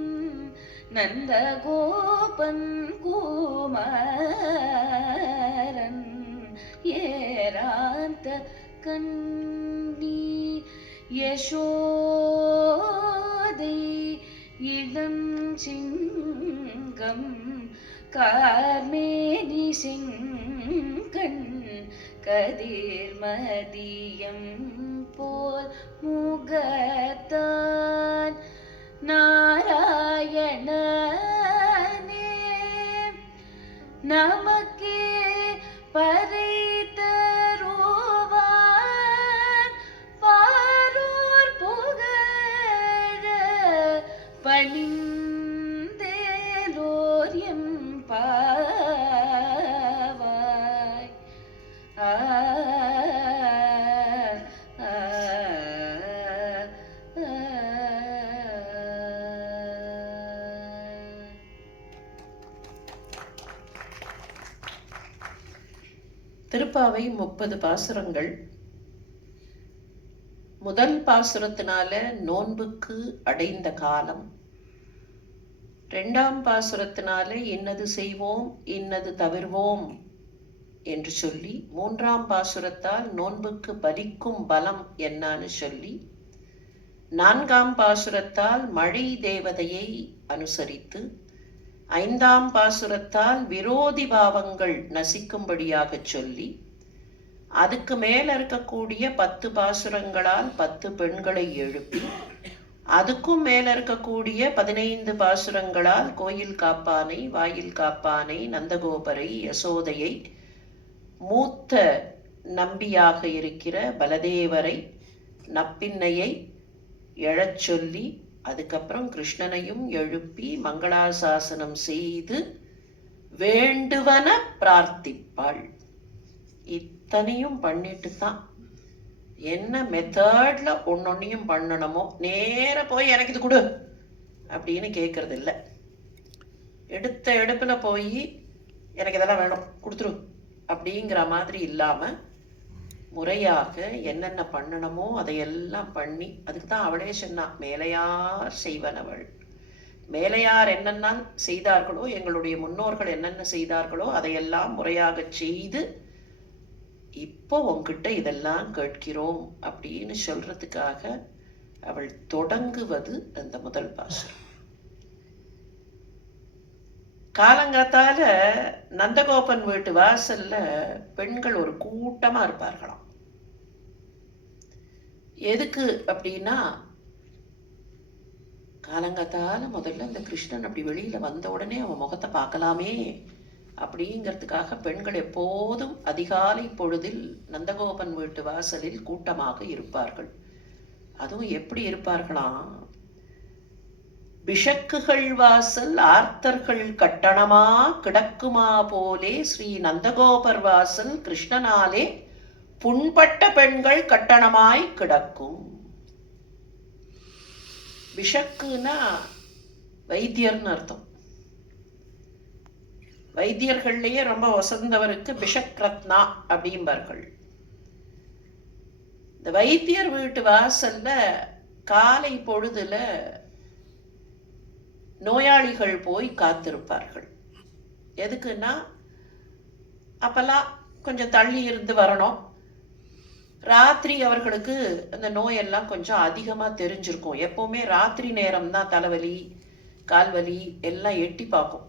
நந்த கோபன் குமாரன் ஏராந்த கண்ணி யசோதை இளம் சிங்கம் கார்மேனி செங்கண் கதிர்மதியம் போல் முகத்தான் நாராயணனே நமக்கே பறை தருவான் பாரோர் புகழ பணிந்தேலோர் எம்பாவாய். திருப்பாவை 30 பாசுரங்கள். முதல் பாசுரத்தினால நோன்புக்கு அடைந்த காலம், 2ஆம் பாசுரத்தினாலே இன்னது செய்வோம் இன்னது தவிர்வோம் என்று சொல்லி, 3ஆம் பாசுரத்தால் நோன்புக்கு பலிக்கும் பலம் என்னன்னு சொல்லி, 4ஆம் பாசுரத்தால் மழை தேவதையை அனுசரித்து, 5ஆம் பாசுரத்தால் விரோதி பாவங்கள் நசிக்கும்படியாக சொல்லி, அதுக்கு மேல இருக்கக்கூடிய 10 பாசுரங்களால் 10 பெண்களை எழுப்பி, அதுக்கும் மேல இருக்கக்கூடிய 15 பாசுரங்களால் கோயில் காப்பானை, வாயில் காப்பானை, நந்தகோபரை, யசோதையை, மூத்த நம்பியாக இருக்கிற பலதேவரை, நப்பின்னையை எழச் சொல்லி, அதுக்கப்புறம் கிருஷ்ணனையும் எழுப்பி மங்களாசாசனம் செய்து வேண்டுவன பிரார்த்திப்பாள். இத்தனையும் பண்ணிட்டு தான் என்ன மெத்தட்ல ஒன்னொன்னையும் பண்ணணுமோ நேர போய் எனக்கு இது கொடு அப்படின்னு கேட்கறது இல்லை. எடுத்த எடுப்புல போய் எனக்கு இதெல்லாம் வேணும் கொடுத்துரு அப்படிங்கிற மாதிரி இல்லாம முறையாக என்னென்ன பண்ணணுமோ அதையெல்லாம் பண்ணி, அதுக்கு தான் அவளே சொன்னா, மேலையார் செய்வனவள். மேலையார் என்னென்ன செய்தார்களோ, எங்களுடைய முன்னோர்கள் என்னென்ன செய்தார்களோ அதையெல்லாம் முறையாக செய்து இப்போ உங்ககிட்ட இதெல்லாம் கேட்கிறோம் அப்படின்னு சொல்றதுக்காக அவள் தொடங்குவது அந்த முதல் பாசுரம். காலங்காத்தால நந்தகோபன் வீட்டு வாசல்ல பெண்கள் ஒரு கூட்டமா இருப்பார்களாம். எதுக்கு அப்படின்னா, காலங்காத்தால முதல்ல இந்த கிருஷ்ணன் அப்படி வெளியில வந்த உடனே அவன் முகத்தை பார்க்கலாமே அப்படிங்கிறதுக்காக பெண்கள் எப்போதும் அதிகாலை பொழுதில் நந்தகோபன் வீட்டு வாசலில் கூட்டமாக இருப்பார்கள். அதுவும் எப்படி இருப்பார்களாம், பிஷக்குகள் வாசல் ஆர்த்தர்கள் கட்டணமா கிடக்குமா போலே ஸ்ரீ நந்தகோபர் வாசல் கிருஷ்ணனாலே புண்பட்ட பெண்கள் கட்டணமாய் கிடக்கும். பிஷக்குன்னா வைத்தியர்னு அர்த்தம். வைத்தியர்கள்லயே ரொம்ப வசந்தவருக்கு பிஷக் ரத்னா அப்படிம்பார்கள். இந்த வைத்தியர் வீட்டு வாசல்ல காலை பொழுதுல நோயாளிகள் போய் காத்திருப்பார்கள். எதுக்குன்னா, அப்பெல்லாம் கொஞ்சம் தள்ளி இருந்து வரணும். ராத்திரி அவர்களுக்கு அந்த நோயெல்லாம் கொஞ்சம் அதிகமா தெரிஞ்சிருக்கும். எப்பவுமே ராத்திரி நேரம் தான் தலைவலி, கால்வலி எல்லாம் எட்டி பார்க்கும்.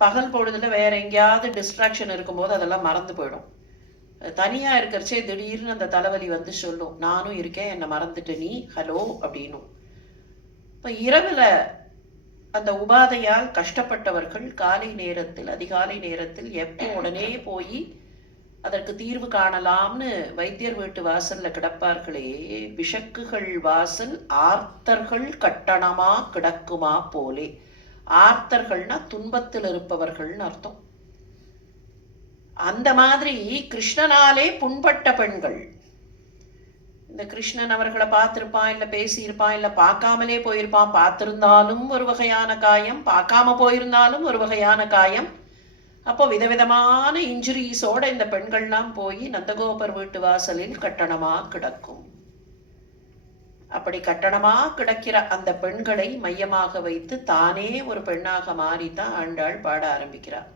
பகல் பொழுதுல வேற எங்கேயாவது டிஸ்ட்ராக்ஷன் இருக்கும்போது அதெல்லாம் மறந்து போயிடும். தனியா இருக்கிறச்சே திடீர்னு அந்த தலைவலி வந்து சொல்லும், நானும் இருக்கேன், என்னை மறந்துட்டு நீ ஹலோ அப்படின்னும். இப்ப இரவுல அந்த உபாதையால் கஷ்டப்பட்டவர்கள் காலை நேரத்தில், அதிகாலை நேரத்தில் எப்போ உடனே போய் அதற்கு தீர்வு காணலாம்னு வைத்தியர் வீட்டு வாசல்ல கிடப்பார்களே, பிஷக்குகள் வாசல் ஆர்த்தர்கள் கட்டணமா கிடக்குமா போலே. ஆர்த்தர்கள்னா துன்பத்தில் இருப்பவர்கள்னு அர்த்தம். அந்த மாதிரி கிருஷ்ணனாலே புண்பட்ட பெண்கள். இந்த கிருஷ்ணன் அவர்களை பார்த்திருப்பான், இல்ல பேசியிருப்பான், இல்ல பார்க்காமலே போயிருப்பான். பார்த்திருந்தாலும் ஒரு வகையான காயம், பார்க்காம போயிருந்தாலும் ஒரு வகையான காயம். அப்போ விதவிதமான இன்ஜுரிஸோட இந்த பெண்கள்லாம் போய் நந்தகோபர் வீட்டு வாசலில் கட்டணமா கிடக்கும். அப்படி கட்டணமா கிடக்கிற அந்த பெண்களை மையமாக வைத்து தானே ஒரு பெண்ணாக மாறித்தான் ஆண்டாள் பாட ஆரம்பிக்கிறார்.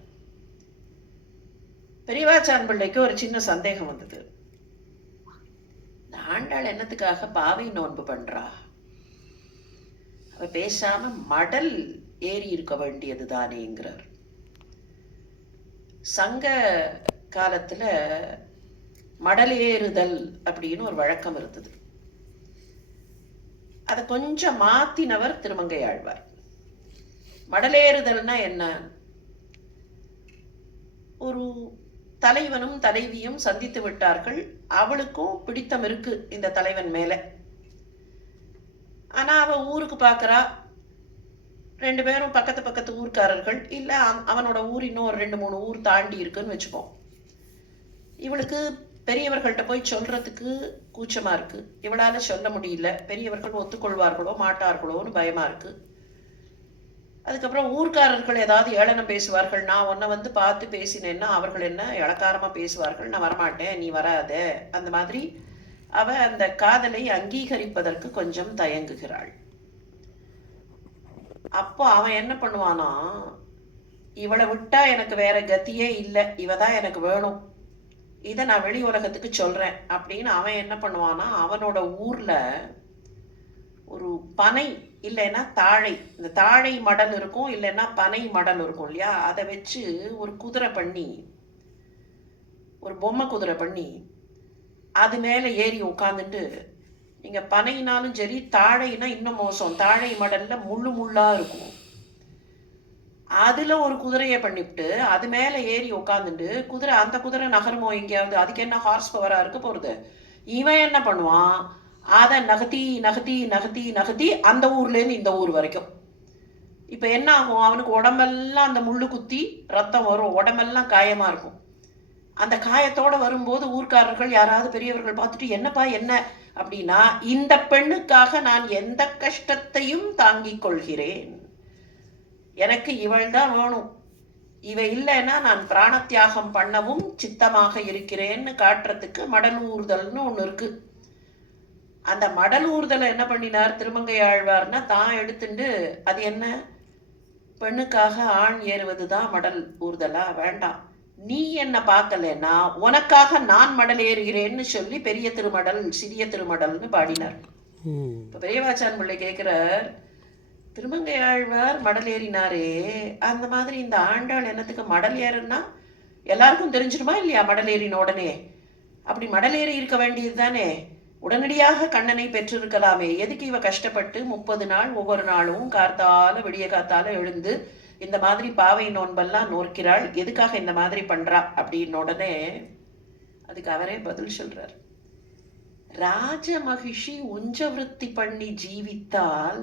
பெரியவாச்சான் பிள்ளைக்கு ஒரு சின்ன சந்தேகம் வந்தது. ஆண்டாள் என்னத்துக்காக பாவை நோன்பு பண்றா? அவ பேசாம மடல் ஏறி இருக்க வேண்டியது தானேங்கிறார். சங்க காலத்துல மடல் ஏறுதல் அப்படின்னு ஒரு வழக்கம் இருந்தது. அதை கொஞ்சம் மாத்தினவர் திருமங்கை ஆழ்வார். மடலேறுதல்னா என்ன? ஒரு தலைவனும் தலைவியும் சந்தித்து விட்டார்கள். அவளுக்கும் பிடித்தம் இருக்கு இந்த தலைவன் மேல. ஆனா அவ ஊருக்கு பாக்குறா. 2 பேரும் பக்கத்து பக்கத்து ஊர்க்காரர்கள், இல்ல அவனோட ஊர் இன்னும் ஒரு 2-3 ஊர் தாண்டி இருக்குன்னு வச்சுப்போம். இவளுக்கு பெரியவர்கள்ட்ட போய் சொல்றதுக்கு கூச்சமா இருக்கு. இவளால சொல்ல முடியல. பெரியவர்கள் ஒத்துக்கொள்வார்களோ மாட்டார்களோன்னு பயமா இருக்கு. அதுக்கப்புறம் ஊர்க்காரர்கள் ஏதாவது ஏளனம் பேசுவார்கள். நான் உன்னை வந்து பார்த்து பேசினேன்னா அவர்கள் என்ன இளக்காரமா பேசுவார்கள், நான் வரமாட்டேன், நீ வராத. அந்த மாதிரி அவ அந்த காதலை அங்கீகரிப்பதற்கு கொஞ்சம் தயங்குகிறாள். அப்போ அவன் என்ன பண்ணுவானா, இவளை விட்டா எனக்கு வேற கதியே இல்லை, இவ தான் எனக்கு வேணும், இதை நான் வெளி உலகத்துக்கு சொல்றேன் அப்படின்னு அவன் என்ன பண்ணுவானா, அவனோட ஊர்ல ஒரு பனை இல்லைன்னா தாழை, இந்த தாழை மடல் இருக்கும் இல்லைன்னா பனை மடல் இருக்கும் இல்லையா, அதை வச்சு ஒரு குதிரை பண்ணி, ஒரு பொம்மை குதிரை பண்ணி அது மேலே ஏறி உட்காந்துட்டு, நீங்கள் பனைனாலும் சரி தாழைனா இன்னும் மோசம், தாழை மடல்ல முள்ளு முள்ளா இருக்கும், அதுல ஒரு குதிரையை பண்ணிவிட்டு அது மேலே ஏறி உட்காந்துட்டு குதிரை, அந்த குதிரை நகரமோ எங்கேயாவது, அதுக்கு என்ன ஹார்ஸ் பவரா இருக்க போறது, இவன் என்ன பண்ணுவான், அதை நகர்த்தி நகர்த்தி நகர்த்தி நகர்த்தி அந்த ஊர்லேருந்து இந்த ஊர் வரைக்கும். இப்போ என்ன ஆகும், அவனுக்கு உடம்பெல்லாம் அந்த முள்ளு குத்தி ரத்தம் வரும், உடம்பெல்லாம் காயமாக இருக்கும். அந்த காயத்தோடு வரும்போது ஊர்க்காரர்கள் யாராவது பெரியவர்கள் பார்த்துட்டு, என்னப்பா என்ன அப்படின்னா, இந்த பெண்ணுக்காக நான் எந்த கஷ்டத்தையும் தாங்கிக் கொள்கிறேன், எனக்கு இவள் தான் வேணும், இவ இல்லைன்னா நான் பிராணத்தியாகம் பண்ணவும் சித்தமாக இருக்கிறேன்னு காட்டுறதுக்கு மடல் ஊர்தல்னு ஒன்று இருக்கு. அந்த மடல் ஊர்தலை என்ன பண்ணினார் திருமங்கை ஆழ்வார்னா, தான் எடுத்துட்டு, அது என்ன பெண்ணுக்காக ஆண் ஏறுவது தான் மடல் ஊர்தலா, வேண்டாம், நீ என்ன பார்க்கலன்னா உனக்காக நான் மடல் ஏறுகிறேன்னு சொல்லி பெரிய திருமடல் சிறிய திருமடல்னு பாடினார். இப்போ பெரியவாச்சான் பிள்ளை கேட்கிறார், திருமங்கை ஆழ்வார் மடல் ஏறினாரே, அந்த மாதிரி இந்த ஆண்டாள் என்னத்துக்கு மடல் ஏறுன்னா எல்லாருக்கும் தெரிஞ்சிடுமா இல்லையா, மடல் ஏறின உடனே அப்படி மடல் ஏறி இருக்க வேண்டியது தானே, உடனடியாக கண்ணனை பெற்றிருக்கலாமே, எதுக்கு இவ கஷ்டப்பட்டு 30 நாள் ஒவ்வொரு நாளும் காத்தால விடிய காத்தால எழுந்து இந்த மாதிரி பாவை நோன்பெல்லாம் நோக்கிறாள், எதுக்காக இந்த மாதிரி பண்றா அப்படின்னு உடனே அதுக்கு அவரே பதில் சொல்றார், ராஜ மகிஷி உஞ்சவிருத்தி பண்ணி ஜீவித்தால்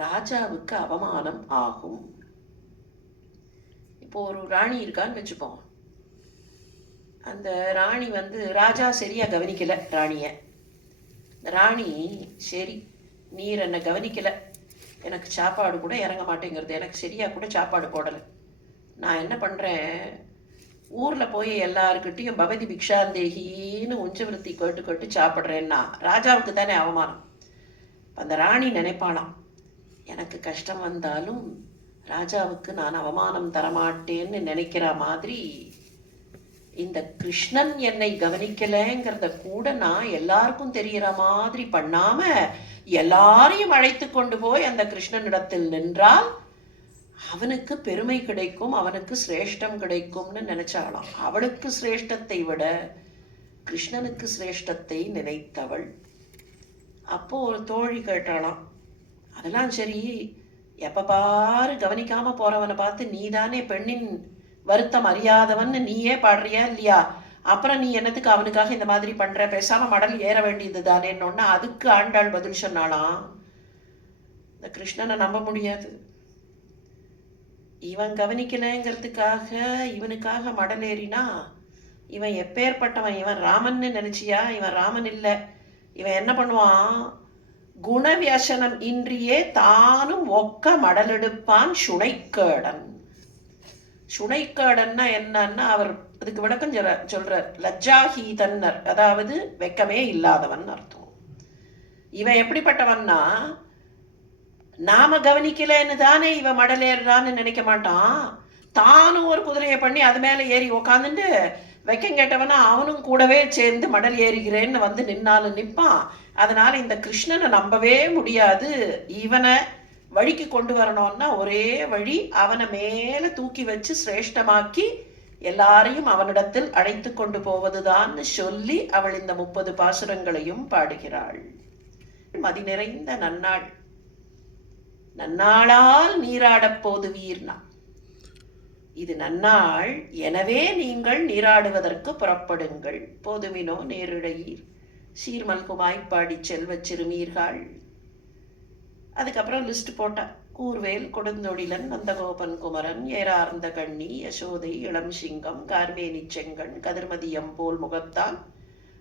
ராஜாவுக்கு அவமானம் ஆகும். இப்போ ஒரு ராணி இருக்கான்னு வச்சுப்போம், அந்த ராணி ராஜா சரியா கவனிக்கல ராணிய, ராணி சரி நீர் என்னை கவனிக்கல, எனக்கு சாப்பாடு கூட இறங்க மாட்டேங்கிறது, எனக்கு சரியா கூட சாப்பாடு போடலை, நான் என்ன பண்றேன், ஊர்ல போய் எல்லாருக்கிட்டையும் பவதி பிக்ஷாந்தேகின்னு உஞ்சவிருத்தி கேட்டு கேட்டு சாப்பிட்றேன்னா ராஜாவுக்கு தானே அவமானம். அந்த ராணி நினைப்பானாம், எனக்கு கஷ்டம் வந்தாலும் ராஜாவுக்கு நான் அவமானம் தரமாட்டேன்னு நினைக்கிற மாதிரி இந்த கிருஷ்ணன் என்னை கவனிக்கலைங்கிறத கூட நான் எல்லாருக்கும் தெரிகிற மாதிரி பண்ணாம எல்லாரையும் அழைத்து கொண்டு போய் அந்த கிருஷ்ணனிடத்தில் நின்றால் அவனுக்கு பெருமை கிடைக்கும், அவனுக்கு சிரேஷ்டம் கிடைக்கும்னு நினைச்சாலாம். அவளுக்கு சிரேஷ்டத்தை விட கிருஷ்ணனுக்கு சிரேஷ்டத்தை நினைத்தவள். அப்போ ஒரு தோழி கேட்டாளாம், அதெல்லாம் சரி, எப்ப பாரு கவனிக்காம போறவனை பார்த்து நீதானே பெண்ணின் வருத்தம் அறியாதவன் நீயே பாடுறியா இல்லையா, அப்புறம் நீ என்னத்துக்கு அவனுக்காக இந்த மாதிரி பண்ற, பேசாம மடல் ஏற வேண்டியது தானேன்னு. அதுக்கு ஆண்டாள் பதில் சொன்னாலாம், இந்த கிருஷ்ணனை நம்ப முடியாது, இவன் கவனிக்கலைங்கிறதுக்காக இவனுக்காக மடல் ஏறினா இவன் எப்பேற்பட்டவன், இவன் ராமன்னு நினைச்சியா, இவன் ராமன் இல்லை, இவன் என்ன பண்ணுவான், குணவியசனம் இன்றியே தானும் ஒக்க மடலெடுப்பான் சுனைக்கேடன். சுனைக்கேடன்னா என்னன்னா அவர் அதுக்கு விளக்கம் சொல்றார், லஜ்ஜாஹீதன்னர், அதாவது வெக்கமே இல்லாதவன் அர்த்தம். இவன் எப்படிப்பட்டவன்னா, நாம கவனிக்கலன்னு தானே இவன் மடல் ஏறுறான்னு நினைக்க மாட்டான், தானும் ஒரு குதிரையை பண்ணி அது மேல ஏறி உக்காந்துட்டு வெக்கம் கேட்டவனா அவனும் கூடவே சேர்ந்து மடல் ஏறுகிறேன்னு நின்னாலும் நிற்பான். அதனால இந்த கிருஷ்ணனை நம்பவே முடியாது, இவனை வழிக்கு கொண்டு வரணும்னா ஒரே வழி அவனை மேல தூக்கி வச்சு சிரேஷ்டமாக்கி எல்லாரையும் அவனிடத்தில் அழைத்து கொண்டு போவதுதான் சொல்லி அவள் இந்த 30 பாசுரங்களையும் பாடுகிறாள். மதி நிறைந்த நன்னாள், நன்னாளால் நீராடப் போதுவீர்னா, இது நன்னாள், எனவே நீங்கள் நீராடுவதற்கு புறப்படுங்கள், போதுமினோ நேரிழையீர் சீர்மல்குமாய் பாடி செல்வச் சிறுமீர்கள். அதுக்கப்புறம் லிஸ்ட் போட்டா, கூர்வேல் கொடுந்தொடிலன் நந்தகோபன் குமரன் ஏறார்ந்த கண்ணி யசோதை இளம் சிங்கம் கார்மேனி செங்கண் கதிர்மதியம் போல் முகத்தான்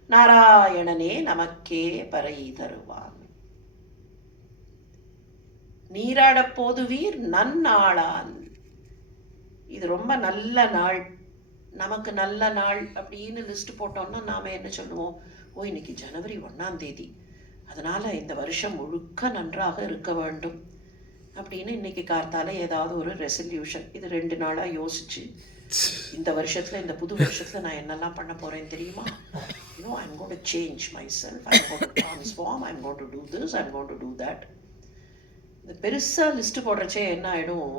நாராயணனே நமக்கே பறை தருவான். நீராடப் போதுவீர் நன்னாளால், இது ரொம்ப நல்ல நாள், நமக்கு நல்ல நாள் அப்படின்னு லிஸ்ட் போட்டோம்னா நாம என்ன சொல்லுவோம், ஓ இன்னைக்கு ஜனவரி 1ஆம் தேதி, அதனால இந்த வருஷம் முழுக்க நன்றாக இருக்க வேண்டும், அப்படின்னு இன்னைக்கு கார்த்தால ஏதாவது ஒரு ரெசல்யூஷன். இது 2 நாளா யோசிச்சு, இந்த வருஷத்துல, இந்த புது வருஷத்துல நான் என்னெல்லாம் பண்ண போறேன் தெரியுமா? I'm going to change myself, I'm going to transform, I'm going to do this, I'm going to do that. இந்த பெருசா லிஸ்ட் போடுறச்சே என்ன ஆயிடும்,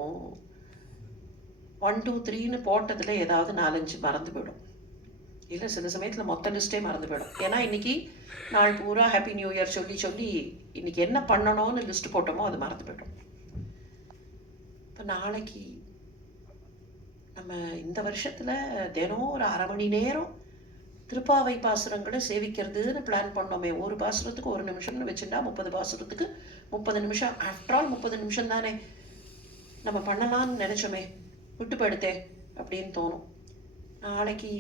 1 2 3ன்னு போட்டதுல ஏதாவது 4-5 மறந்து போயிடும். இல்லை சில சமயத்தில் மொத்த லிஸ்ட்டே மறந்து போயிடும். ஏன்னா இன்னைக்கு நாள் பூரா ஹாப்பி நியூ இயர் சொல்லி சொல்லி இன்னைக்கு என்ன பண்ணணும்னு லிஸ்ட் போட்டோமோ அது மறந்து போயிடும். இப்போ நாளைக்கு நம்ம இந்த வருஷத்துல தினம் ஒரு 1/2 மணி நேரம் திருப்பாவை பாசுரங்களை சேவிக்கிறதுன்னு பிளான் பண்ணோமே. ஒரு பாசுரத்துக்கு 1 நிமிஷம்னு வச்சுட்டா 30 பாசுரத்துக்கு 30 நிமிஷம். ஆஃப்டர் ஆல் 30 நிமிஷம் தானே நம்ம பண்ணலாம்னு நினைச்சோமே, விட்டு போயிடுத்தே அப்படின்னு தோணும். நாளைக்கு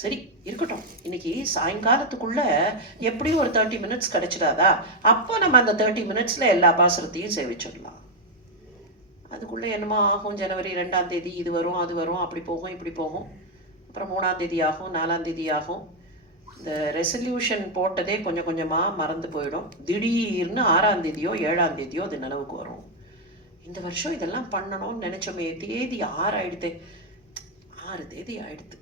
சரி இருக்கட்டும், இன்னைக்கு சாயங்காலத்துக்குள்ள எப்படியும் ஒரு 30 மினிட்ஸ் கிடைச்சிடாதா? அப்போ நம்ம அந்த 30 மினிட்ஸ்ல எல்லா பாசுரத்தையும் சேவிச்சிடலாம். அதுக்குள்ள என்னமோ ஆகும், ஜனவரி 2ஆம் தேதி இது வரும் அது வரும், அப்படி போகும் இப்படி போகும், அப்புறம் 3ஆம் தேதி ஆகும் 4ஆம் தேதி ஆகும். இந்த ரெசல்யூஷன் போட்டதே கொஞ்சம் கொஞ்சமா மறந்து போயிடும். திடீர்னு 6ஆம் தேதியோ 7ஆம் தேதியோ அது நினைவுக்கு வரும். இந்த வருஷம் இதெல்லாம் பண்ணணும்னு நினைச்சோமே, தேதி 6 ஆயிடுது, 6 தேதி ஆயிடுது,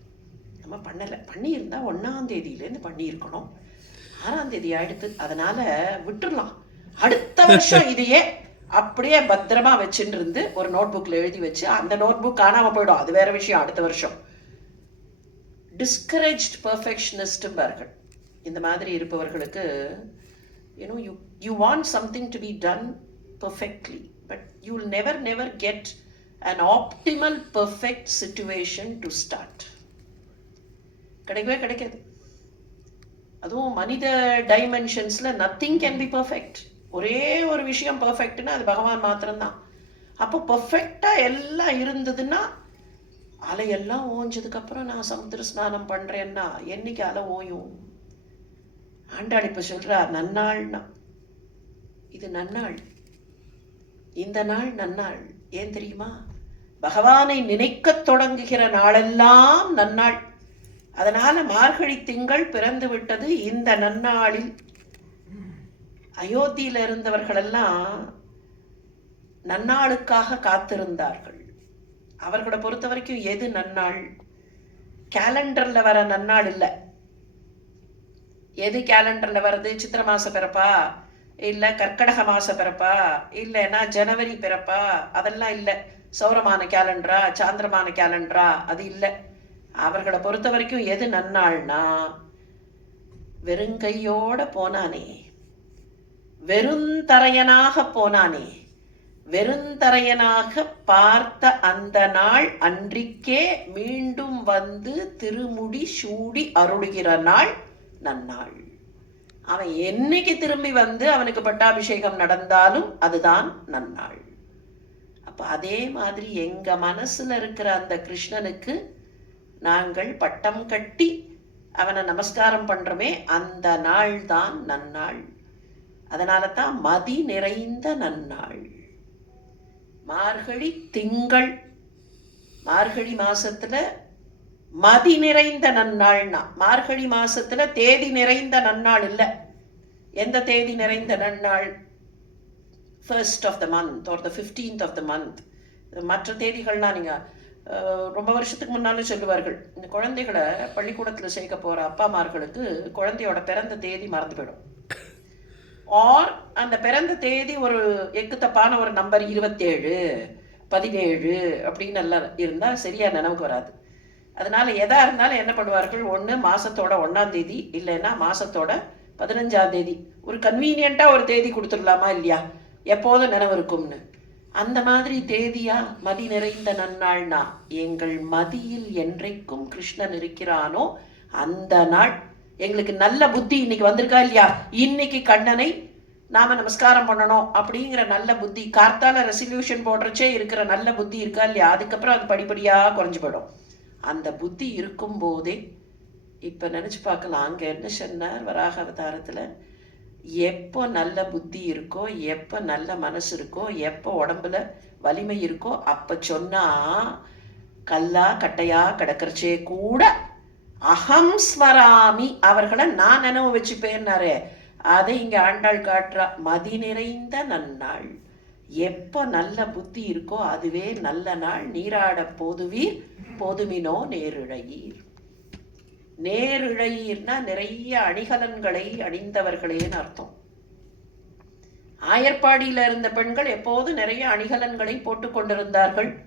நம்ம பண்ணலை. பண்ணியிருந்தா 1ஆம் தேதியிலேருந்து பண்ணியிருக்கணும், 6ஆம் தேதி ஆயிடுது. அதனால விட்டுடலாம். அடுத்த வருஷம் இதையே அப்படியே பத்திரமா வச்சுட்டு இருந்து ஒரு நோட் புக்ல எழுதி வச்சு, அந்த நோட் புக் காணாம போயிடும், அது வேற விஷயம். அடுத்த வருஷம் டிஸ்கரேஜ்ட் பெர்ஃபெக்ஷனிஸ்ட்பார்கள். இந்த மாதிரி இருப்பவர்களுக்கு you want something to be done perfectly, but you will never get an optimal perfect situation to start. கிடைக்கவே கிடைக்காது. அதுவும் மனித டைமென்ஷன்ஸ்ல நத்திங் கேன் பி பர்ஃபெக்ட். ஒரே ஒரு விஷயம் பர்ஃபெக்ட்னா அது பகவான் மாத்திரம்தான். அப்போ பர்ஃபெக்டா எல்லாம் இருந்ததுன்னா, அலையெல்லாம் ஓஞ்சதுக்கு அப்புறம் நான் சமுத்திர ஸ்நானம் பண்றேன்னா என்னைக்கு அலை ஓயும்? ஆண்டாள் இப்ப சொல்றா, நன்னாள்னா இது நன்னாள், இந்த நாள் நன்னாள். ஏன் தெரியுமா? பகவானை நினைக்க தொடங்குகிற நாளெல்லாம் நன்னாள். அதனால மார்கழி திங்கள் பிறந்து விட்டது இந்த நன்னாளில். அயோத்தியில இருந்தவர்கள் எல்லாம் நன்னாளுக்காக காத்திருந்தார்கள். அவர்களை பொறுத்த வரைக்கும் எது நன்னாள்? கேலண்டர்ல வர நன்னாள் இல்லை. எது கேலண்டர்ல வருது? சித்திர மாச பிறப்பா, இல்ல கர்க்கடக மாச பிறப்பா, இல்லைன்னா ஜனவரி பிறப்பா, அதெல்லாம் இல்லை. சௌரமான கேலண்டரா சாந்திரமான கேலண்டரா, அது இல்லை. அவர்களை பொறுத்த வரைக்கும் எது நன்னாள்னா, வெறுங்கையோட போனானே, வெறுந்தரையனாக போனானே, வெறுந்தரையனாக பார்த்த அந்த நாள் அன்றிக்கே மீண்டும் வந்து திருமுடி சூடி அருளுகிற நாள் நன்னாள். அவன் என்னைக்கு திரும்பி வந்து அவனுக்கு பட்டாபிஷேகம் நடந்தாலும் அதுதான் நன்னாள். அப்ப அதே மாதிரி எங்க மனசுல இருக்கிற அந்த கிருஷ்ணனுக்கு நாங்கள் பட்டம் கட்டி அவனை நமஸ்காரம் பண்றோமே, அந்த நாள் தான் நன்னாள். அதனால தான் மதி நிறைந்த நன்னாள். மார்கழி திங்கள், மார்கழி மாசத்துல மதி நிறைந்த நன்னாள்னா, மார்கழி மாசத்துல தேதி நிறைந்த நன்னாள் இல்ல. எந்த தேதி நிறைந்த நன்னாள்? 1st of the month or the 15th of the month. மற்ற தேதிகள்லாம் நீங்க ரொம்ப வருஷத்துக்கு முன்னாலும் சொல்லுவார்கள். இந்த குழந்தைகளை பள்ளிக்கூடத்துல சேர்க்க போற அப்பாமார்களுக்கு குழந்தையோட பிறந்த தேதி மறந்து போயிடும். ஆர் அந்த பிறந்த தேதி ஒரு எக்கு தப்பான ஒரு நம்பர் 27 17 அப்படின்னு எல்லாம் இருந்தா சரியா நினைவுக்கு வராது. அதனால எதா இருந்தாலும் என்ன பண்ணுவார்கள், ஒன்று மாசத்தோட 1ஆம் தேதி, இல்லைன்னா மாசத்தோட 15ஆம் தேதி. ஒரு கன்வீனியண்டா ஒரு தேதி கொடுத்துடலாமா இல்லையா, எப்போதும் நினைவு இருக்கும்னு. அந்த மாதிரி தேதியா மதி நிறைந்த நன்னாள்னா, எங்கள் மதியில் என்றைக்கும் கிருஷ்ணன் இருக்கிறானோ அந்த நாள். எங்களுக்கு நல்ல புத்தி இன்னைக்கு வந்திருக்கா இல்லையா, இன்னைக்கு கண்ணனை நாம நமஸ்காரம் பண்ணணும் அப்படிங்கிற நல்ல புத்தி, கார்த்தால ரெசல்யூஷன் போடுறச்சே இருக்கிற நல்ல புத்தி இருக்கா இல்லையா, அதுக்கப்புறம் அது படிப்படியா குறைஞ்சு போயிடும். அந்த புத்தி இருக்கும் போதே இப்ப நினைச்சு பார்க்கலாம், அங்க என்ன சொன்னார் வராக அவதாரத்துல, எப்போ நல்ல புத்தி இருக்கோ, எப்போ நல்ல மனசு இருக்கோ, எப்போ உடம்புல வலிமை இருக்கோ, அப்ப சொன்னா கல்லா கட்டையா கிடக்கிறச்சே கூட அகம் ஸ்மராமி, அவர்களை நான் நினைவு வச்சுப்பேன்னாரே, அதை இங்க ஆண்டாள் காட்டுறா. மதி நிறைந்த நன்னாள். எப்போ நல்ல புத்தி இருக்கோ அதுவே நல்ல நாள். நீராட போதுவீர் போதுமினோ நேரிழையீர். நேரிழையீர்னா நிறைய அணிகலன்களை அணிந்தவர்களேன்னு அர்த்தம். ஆயர்பாடியில இருந்த பெண்கள் எப்போது நிறைய அணிகலன்களை போட்டு கொண்டிருந்தார்கள்.